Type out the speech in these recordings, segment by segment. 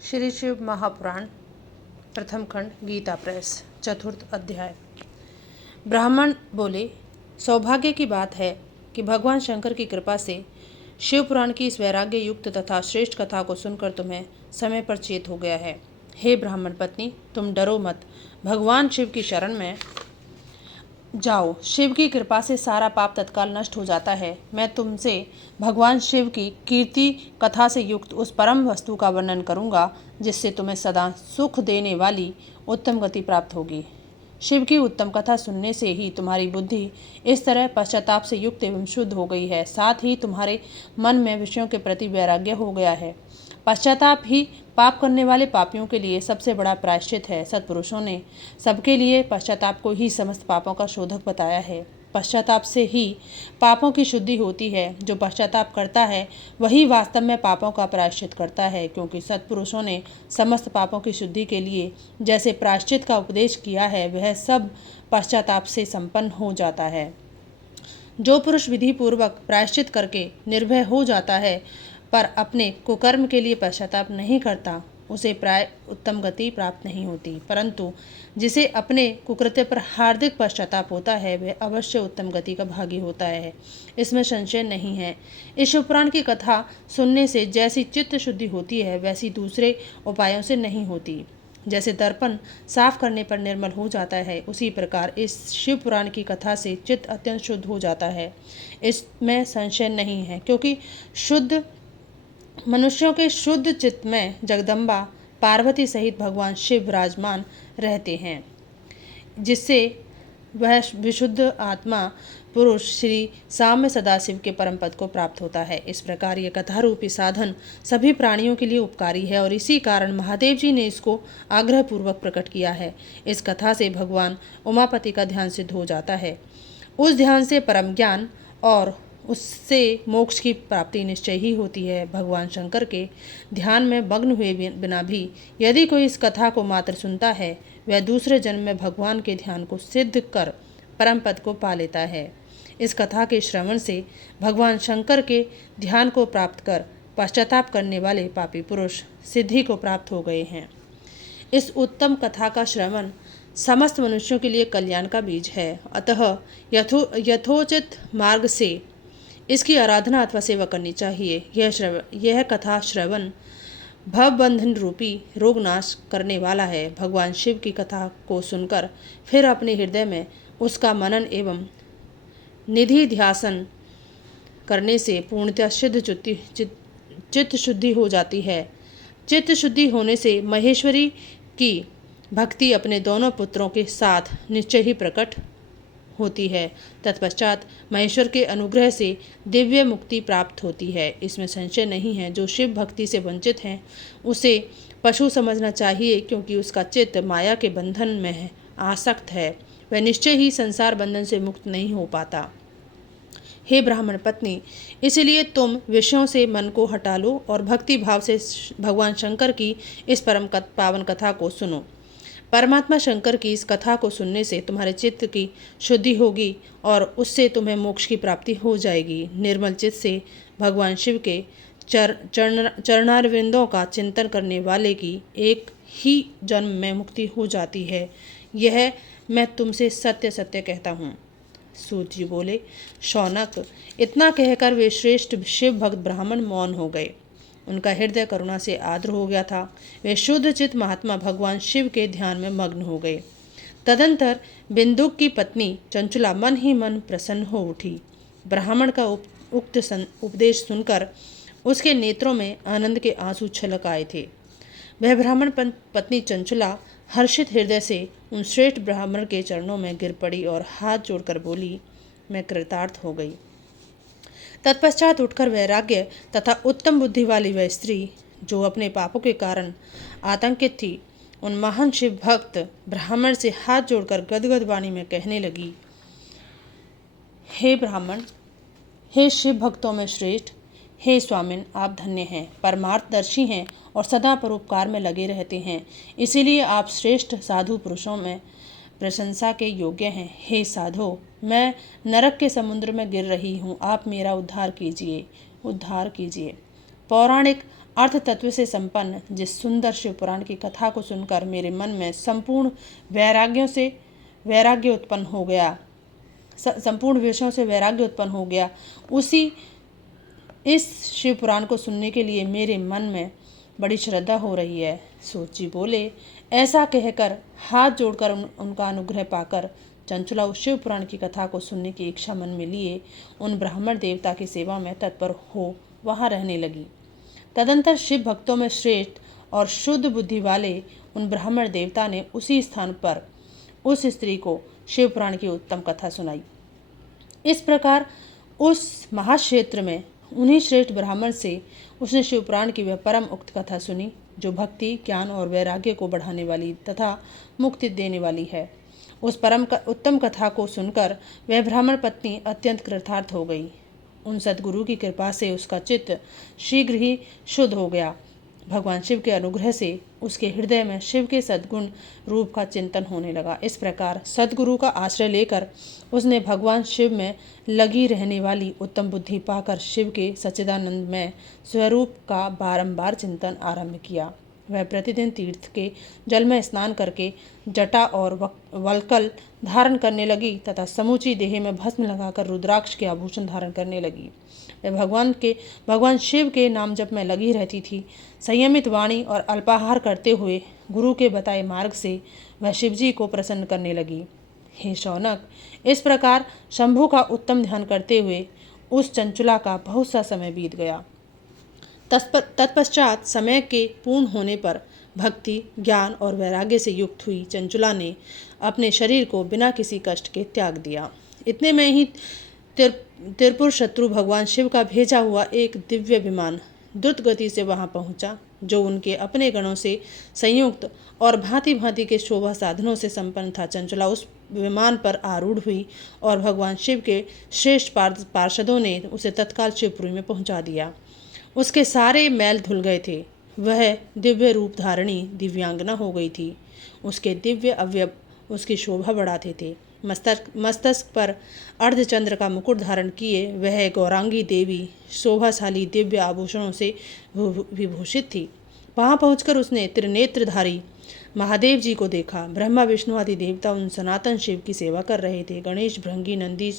श्री शिव महापुराण प्रथम खंड गीता प्रेस चतुर्थ अध्याय। ब्राह्मण बोले, सौभाग्य की बात है कि भगवान शंकर की कृपा से शिव पुराण की इस वैराग्य युक्त तथा श्रेष्ठ कथा को सुनकर तुम्हें समय पर चेत हो गया है। हे ब्राह्मण पत्नी, तुम डरो मत, भगवान शिव की शरण में जाओ। शिव की कृपा से सारा पाप तत्काल नष्ट हो जाता है। मैं तुमसे भगवान शिव की कीर्ति कथा से युक्त उस परम वस्तु का वर्णन करूंगा जिससे तुम्हें सदा सुख देने वाली उत्तम गति प्राप्त होगी। शिव की उत्तम कथा सुनने से ही तुम्हारी बुद्धि इस तरह पश्चाताप से युक्त एवं शुद्ध हो गई है, साथ ही तुम्हारे मन में विषयों के प्रति वैराग्य हो गया है। पश्चाताप ही पाप करने वाले पापियों के लिए सबसे बड़ा प्रायश्चित है। सत्पुरुषों ने सबके लिए पश्चाताप को ही समस्त पापों का शोधक बताया है। पश्चाताप से ही पापों की शुद्धि होती है। जो पश्चाताप करता है वही वास्तव में पापों का प्रायश्चित करता है, क्योंकि सत्पुरुषों ने समस्त पापों की शुद्धि के लिए जैसे प्रायश्चित का उपदेश किया है वह सब पश्चाताप से संपन्न हो जाता है। जो पुरुष विधि पूर्वक प्रायश्चित करके निर्भय हो जाता है पर अपने कुकर्म के लिए पश्चाताप नहीं करता, उसे प्राय उत्तम गति प्राप्त नहीं होती, परंतु जिसे अपने कुकृत्य पर हार्दिक पश्चाताप होता है वह अवश्य उत्तम गति का भागी होता है, इसमें संशय नहीं है। इस शिवपुराण की कथा सुनने से जैसी चित्त शुद्धि होती है वैसी दूसरे उपायों से नहीं होती। जैसे दर्पण साफ करने पर निर्मल हो जाता है, उसी प्रकार इस शिव पुराण की कथा से चित्त अत्यंत शुद्ध हो जाता है, इसमें संशय नहीं है, क्योंकि शुद्ध मनुष्यों के शुद्ध चित्त में जगदम्बा पार्वती सहित भगवान शिव विराजमान रहते हैं, जिससे वह विशुद्ध आत्मा पुरुष श्री साम्य सदाशिव के परम पद को प्राप्त होता है। इस प्रकार ये कथा रूपी साधन सभी प्राणियों के लिए उपकारी है और इसी कारण महादेव जी ने इसको आग्रह पूर्वक प्रकट किया है। इस कथा से भगवान उमापति का ध्यान सिद्ध हो जाता है। उस ध्यान से परम ज्ञान और उससे मोक्ष की प्राप्ति निश्चय ही होती है। भगवान शंकर के ध्यान में मग्न हुए बिना भी यदि कोई इस कथा को मात्र सुनता है वह दूसरे जन्म में भगवान के ध्यान को सिद्ध कर परम पद को पा लेता है। इस कथा के श्रवण से भगवान शंकर के ध्यान को प्राप्त कर पश्चाताप करने वाले पापी पुरुष सिद्धि को प्राप्त हो गए हैं। इस उत्तम कथा का श्रवण समस्त मनुष्यों के लिए कल्याण का बीज है, अतः यथोचित मार्ग से इसकी आराधना अथवा सेवा करनी चाहिए। यह कथा श्रवण भवबंधन रूपी रोग नाश करने वाला है। भगवान शिव की कथा को सुनकर फिर अपने हृदय में उसका मनन एवं निधि ध्यासन करने से पूर्णतः सिद्ध चित्त शुद्धि हो जाती है। चित्त शुद्धि होने से महेश्वरी की भक्ति अपने दोनों पुत्रों के साथ निश्चय ही प्रकट होती है। तत्पश्चात महेश्वर के अनुग्रह से दिव्य मुक्ति प्राप्त होती है, इसमें संशय नहीं है। जो शिव भक्ति से वंचित हैं उसे पशु समझना चाहिए, क्योंकि उसका चित्त माया के बंधन में आसक्त है, वह निश्चय ही संसार बंधन से मुक्त नहीं हो पाता। हे ब्राह्मण पत्नी, इसलिए तुम विषयों से मन को हटा लो और भक्ति भाव से भगवान शंकर की इस परम पावन कथा को सुनो। परमात्मा शंकर की इस कथा को सुनने से तुम्हारे चित्त की शुद्धि होगी और उससे तुम्हें मोक्ष की प्राप्ति हो जाएगी। निर्मल चित्त से भगवान शिव के चरणारविंदों का चिंतन करने वाले की एक ही जन्म में मुक्ति हो जाती है, यह मैं तुमसे सत्य सत्य कहता हूँ। सूत जी बोले, शौनक, इतना कहकर वे श्रेष्ठ शिव भक्त ब्राह्मण मौन हो गए। उनका हृदय करुणा से आर्द्र हो गया था। वे शुद्ध चित्त महात्मा भगवान शिव के ध्यान में मग्न हो गए। तदंतर बिंदुक की पत्नी चंचुला मन ही मन प्रसन्न हो उठी। ब्राह्मण का उक्त उपदेश सुनकर उसके नेत्रों में आनंद के आंसू छलक आए थे। वह ब्राह्मण पत्नी चंचुला हर्षित हृदय से उन श्रेष्ठ ब्राह्मण के चरणों में गिर पड़ी और हाथ जोड़कर बोली, मैं कृतार्थ हो गई। तत्पश्चात उठकर वैराग्य तथा उत्तम बुद्धि वाली वह स्त्री, जो अपने पापों के कारण आतंकित थी, उन महान शिव भक्त ब्राह्मण से हाथ जोड़कर गदगद वाणी में कहने लगी, हे ब्राह्मण, हे शिव भक्तों में श्रेष्ठ, हे स्वामिन, आप धन्य हैं, परमार्थदर्शी हैं और सदा परोपकार में लगे रहते हैं, इसीलिए आप श्रेष्ठ साधु पुरुषों में प्रशंसा के योग्य हैं। हे साधो, मैं नरक के समुद्र में गिर रही हूँ, आप मेरा उद्धार कीजिए, उद्धार कीजिए। पौराणिक अर्थ तत्व से संपन्न जिस सुंदर शिव पुराण की कथा को सुनकर मेरे मन में संपूर्ण वैराग्य उत्पन्न हो गया, संपूर्ण विषयों से वैराग्य उत्पन्न हो गया। उसी इस शिव पुराण को सुनने के लिए मेरे मन में बड़ी श्रद्धा हो रही है। सूत जी बोले। ऐसा कहकर हाथ जोड़कर उनका अनुग्रह पाकर चंचला उस शिव पुराण की कथा को सुनने की इच्छा मन में लिए उन ब्राह्मण देवता की सेवा में तत्पर हो वहाँ रहने लगी। तदंतर शिव भक्तों में श्रेष्ठ और शुद्ध बुद्धि वाले उन ब्राह्मण देवता ने उसी स्थान पर उस स्त्री को शिव पुराण की उत्तम कथा सुनाई। इस प्रकार उस महाक्षेत्र में उन्हीं श्रेष्ठ ब्राह्मण से उसने शिव पुराण की वह परम उक्त कथा सुनी जो भक्ति, ज्ञान और वैराग्य को बढ़ाने वाली तथा मुक्ति देने वाली है। उस परम उत्तम कथा को सुनकर वह ब्राह्मण पत्नी अत्यंत कृतार्थ हो गई। उन सद्गुरु की कृपा से उसका चित्त शीघ्र ही शुद्ध हो गया। भगवान शिव के अनुग्रह से उसके हृदय में शिव के सद्गुण रूप का चिंतन होने लगा। इस प्रकार सद्गुरु का आश्रय लेकर उसने भगवान शिव में लगी रहने वाली उत्तम बुद्धि पाकर शिव के सच्चिदानंदमय स्वरूप का बारंबार चिंतन आरंभ किया। वह प्रतिदिन तीर्थ के जल में स्नान करके जटा और वल्कल धारण करने लगी तथा समूची देह में भस्म लगाकर रुद्राक्ष के आभूषण धारण करने लगी। वह भगवान शिव के नाम जप में लगी रहती थी। संयमित वाणी और अल्पाहार करते हुए गुरु के बताए मार्ग से वह शिवजी को प्रसन्न करने लगी। हे शौनक, इस प्रकार शंभु का उत्तम ध्यान करते हुए उस चंचुला का बहुत सा समय बीत गया। तत्पश्चात समय के पूर्ण होने पर भक्ति, ज्ञान और वैराग्य से युक्त हुई चंचुला ने अपने शरीर को बिना किसी कष्ट के त्याग दिया। इतने में ही त्रिपुर शत्रु भगवान शिव का भेजा हुआ एक दिव्य विमान द्रुत गति से वहां पहुंचा, जो उनके अपने गणों से संयुक्त और भांति भांति के शोभा साधनों से संपन्न था। चंचला उस विमान पर आरूढ़ हुई और भगवान शिव के श्रेष्ठ पार्षदों ने उसे तत्काल शिवपुरी में पहुंचा दिया। उसके सारे मैल धुल गए थे। वह दिव्य रूप धारणी दिव्यांगना हो गई थी। उसके दिव्य अवयव उसकी शोभा बढ़ाते थे। मस्तक पर अर्धचंद्र का मुकुट धारण किए वह गौरांगी देवी शोभाशाली दिव्य आभूषणों से विभूषित थी। वहां पहुंचकर उसने त्रिनेत्रधारी महादेव जी को देखा। ब्रह्मा, विष्णु आदि देवता उन सनातन शिव की सेवा कर रहे थे। गणेश, भृंगी, नंदी,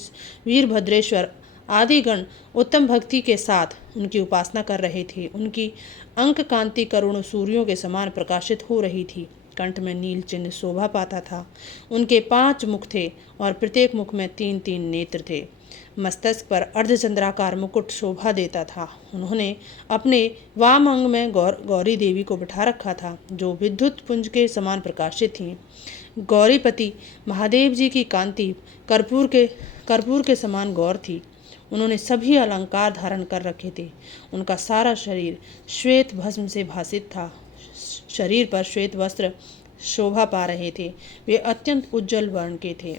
वीरभद्रेश्वर आदि गण उत्तम भक्ति के साथ उनकी उपासना कर रहे थे। उनकी अंक कांति करुण सूर्यों के समान प्रकाशित हो रही थी। कंठ में नील चिन्ह शोभा पाता था। उनके 5 मुख थे और प्रत्येक मुख में 3-3 नेत्र थे। मस्तक पर अर्धचंद्राकार मुकुट शोभा देता था। उन्होंने अपने वाम अंग में गौरी देवी को बिठा रखा था, जो विद्युत पुंज के समान प्रकाशित थीं। गौरीपति महादेव जी की कांति कर्पूर के समान गौर थी। उन्होंने सभी अलंकार धारण कर रखे थे। उनका सारा शरीर श्वेत भस्म से भासित था। शरीर पर श्वेत वस्त्र शोभा पा रहे थे। वे अत्यंत उज्जवल वर्ण के थे।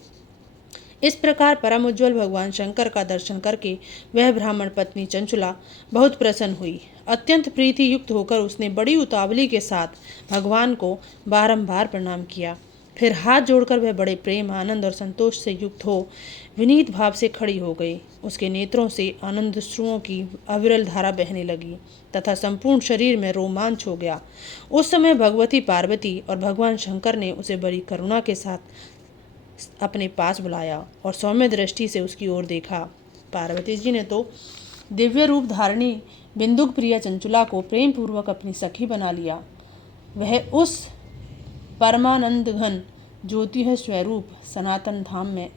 इस प्रकार परम उज्ज्वल भगवान शंकर का दर्शन करके वह ब्राह्मण पत्नी चंचुला बहुत प्रसन्न हुई। अत्यंत प्रीति युक्त होकर उसने बड़ी उतावली के साथ भगवान को बारंबार प्रणाम किया। फिर हाथ जोड़कर वह बड़े प्रेम, आनंद और संतोष से युक्त हो विनीत भाव से खड़ी हो गई। उसके नेत्रों से आनंदाश्रुओं की अविरल धारा बहने लगी तथा संपूर्ण शरीर में रोमांच हो गया। उस समय भगवती पार्वती और भगवान शंकर ने उसे बड़ी करुणा के साथ अपने पास बुलाया और सौम्य दृष्टि से उसकी ओर देखा। पार्वती जी ने तो दिव्य रूप धारणी बिंदुक प्रिया चंचुला को प्रेम पूर्वक अपनी सखी बना लिया। वह उस परमानंद घन ज्योति स्वरूप सनातन धाम में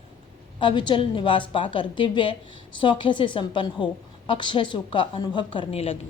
अविचल निवास पाकर दिव्य सौख्य से संपन्न हो अक्षय सुख का अनुभव करने लगी।